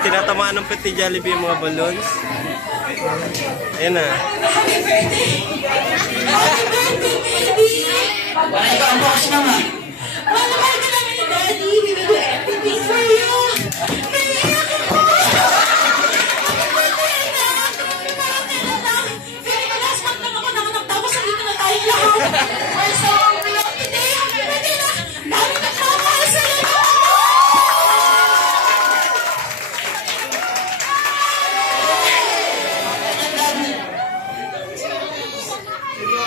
Tinatamaan ng Petit Jollibee yung mga balloons. Ayan na. Happy birthday! Happy birthday, baby! Wala ka ang box naman. Wala ka namin ni Daddy. We will do everything for you. Naiiyak ako! Happy birthday, anak! Marami na lang. Very last month lang ako nanganak. Tapos nandito na tayong lahat. We're so happy today. Happy birthday, anak! Dami na kamahal sa'yo!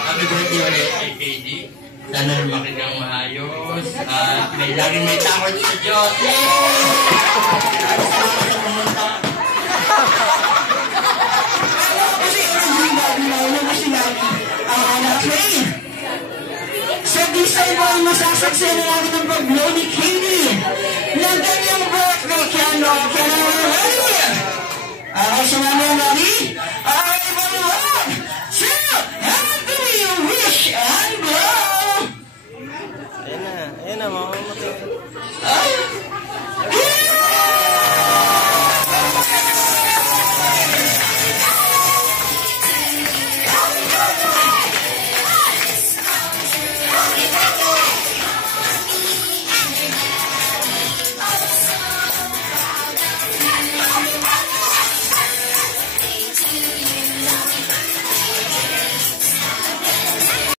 Happy birthday ulit kay KD. Sana lumaki kang maayos at laging may takot sa Diyos. Kasi kasi lagi ang anak Ray. Sa December, masasaksihan na natin ang pag-blow ni Katie ng kanyang birthday candle.